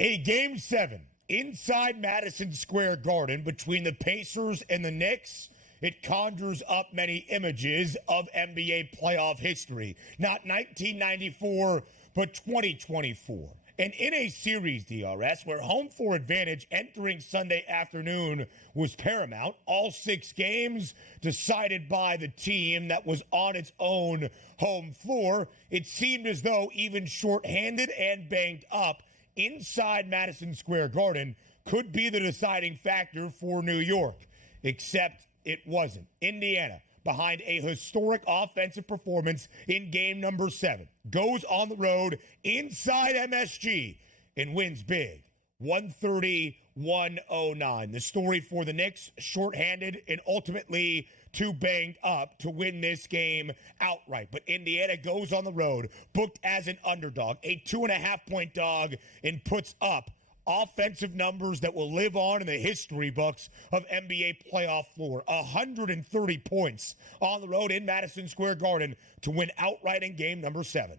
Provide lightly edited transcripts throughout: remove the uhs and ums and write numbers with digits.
A game 7 inside Madison Square Garden between the Pacers and the Knicks. It conjures up many images of NBA playoff history. Not 1994, but 2024. And in a series, DRS, where home floor advantage entering Sunday afternoon was paramount, all 6 games decided by the team that was on its own home floor, it seemed as though even shorthanded and banged up, inside Madison Square Garden could be the deciding factor for New York, except it wasn't. Indiana, behind a historic offensive performance in game number 7, goes on the road inside MSG and wins big, 130-109. The story for the Knicks, shorthanded and ultimately too banged up to win this game outright. But Indiana goes on the road, booked as an underdog, a 2.5-point dog, and puts up offensive numbers that will live on in the history books of NBA playoff floor. 130 points on the road in Madison Square Garden to win outright in game number 7.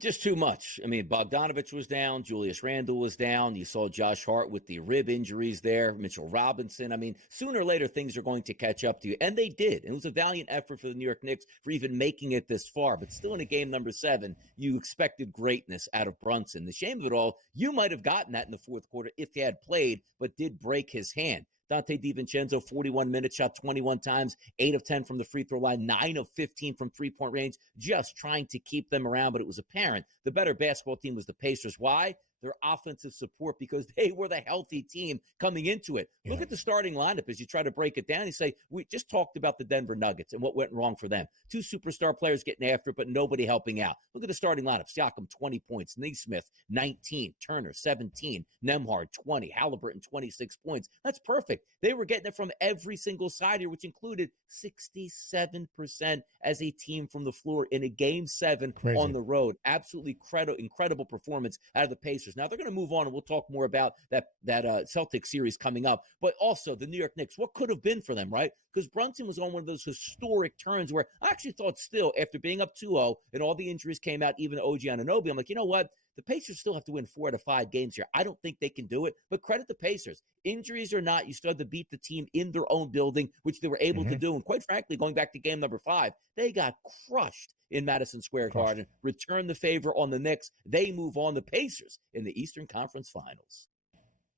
Just too much. I mean, Bogdanovich was down. Julius Randle was down. You saw Josh Hart with the rib injuries there. Mitchell Robinson. I mean, sooner or later, things are going to catch up to you. And they did. It was a valiant effort for the New York Knicks for even making it this far. But still in a game number 7, you expected greatness out of Brunson. The shame of it all, you might have gotten that in the fourth quarter if he had played, but did break his hand. Dante DiVincenzo, 41 minutes, shot 21 times, 8 of 10 from the free throw line, 9 of 15 from three-point range, just trying to keep them around. But it was apparent the better basketball team was the Pacers. Why? Their offensive support, because they were the healthy team coming into it. Yeah. Look at the starting lineup as you try to break it down. You say, we just talked about the Denver Nuggets and what went wrong for them. 2 superstar players getting after it, but nobody helping out. Look at the starting lineup. Siakam, 20 points. Nesmith, 19. Turner, 17. Nembhard, 20. Halliburton, 26 points. That's perfect. They were getting it from every single side here, which included 67% as a team from the floor in a game 7 on the road. Absolutely incredible performance out of the Pacers. Now, they're going to move on, and we'll talk more about that Celtics series coming up. But also the New York Knicks, what could have been for them, right? Because Brunson was on one of those historic turns where I actually thought still, after being up 2-0 and all the injuries came out, even OG Anunoby, I'm like, you know what? The Pacers still have to win 4 out of 5 games here. I don't think they can do it, but credit the Pacers. Injuries or not, you still have to beat the team in their own building, which they were able to do. And quite frankly, going back to game number 5, they got crushed in Madison Square Garden. Return the favor on the Knicks. They move on. The Pacers in the Eastern Conference Finals.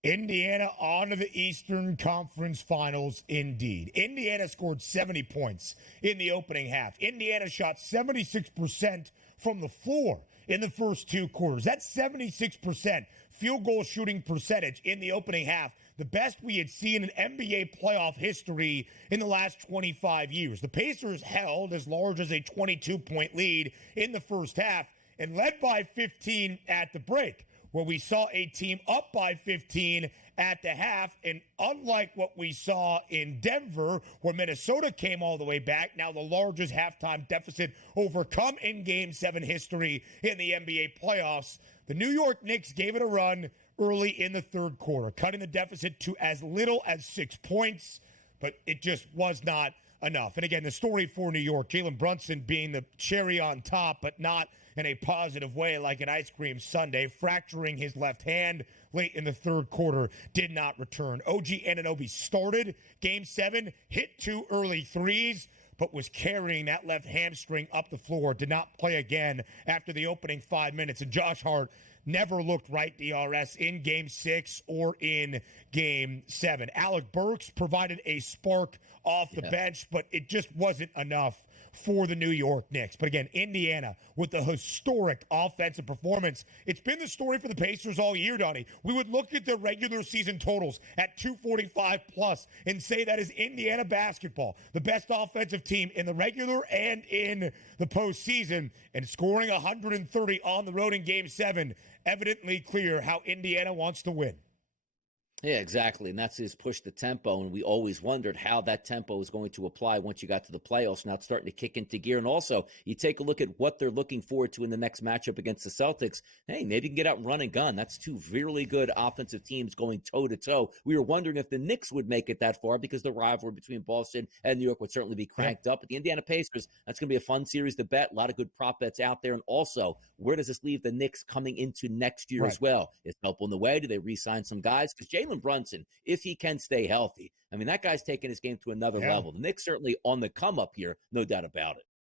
Indiana on to the Eastern Conference Finals indeed. Indiana scored 70 points in the opening half. Indiana shot 76% from the floor in the first 2 quarters. That's 76% field goal shooting percentage in the opening half, the best we had seen in NBA playoff history in the last 25 years. The Pacers held as large as a 22-point lead in the first half and led by 15 at the break, where we saw a team up by 15 at the half. And unlike what we saw in Denver, where Minnesota came all the way back, now the largest halftime deficit overcome in Game 7 history in the NBA playoffs, the New York Knicks gave it a run early in the third quarter, cutting the deficit to as little as 6 points, but it just was not enough. And again, the story for New York, Jalen Brunson being the cherry on top, but not in a positive way like an ice cream sundae, fracturing his left hand late in the third quarter, did not return. OG Anunoby started Game 7, hit 2 early threes, but was carrying that left hamstring up the floor, did not play again after the opening 5 minutes. And Josh Hart never looked right, DRS, in Game 6 or in Game 7. Alec Burks provided a spark off the bench, but it just wasn't enough for the New York Knicks. But again, Indiana with the historic offensive performance. It's been the story for the Pacers all year, Donnie. We would look at the regular season totals at 245 plus and say that is Indiana basketball, the best offensive team in the regular and in the postseason, and scoring 130 on the road in Game 7. Evidently clear how Indiana wants to win. Yeah, exactly. And that's his push the tempo. And we always wondered how that tempo was going to apply once you got to the playoffs. Now it's starting to kick into gear. And also, you take a look at what they're looking forward to in the next matchup against the Celtics. Hey, maybe you can get out and run and gun. That's two really good offensive teams going toe to toe. We were wondering if the Knicks would make it that far because the rivalry between Boston and New York would certainly be cranked up. But the Indiana Pacers, that's going to be a fun series to bet. A lot of good prop bets out there. And also, where does this leave the Knicks coming into next year Right. as well? Is help on the way? Do they re-sign some guys? Because Jalen Brunson, if he can stay healthy, I mean, that guy's taking his game to another Yeah. level. The Knicks certainly on the come up here, no doubt about it.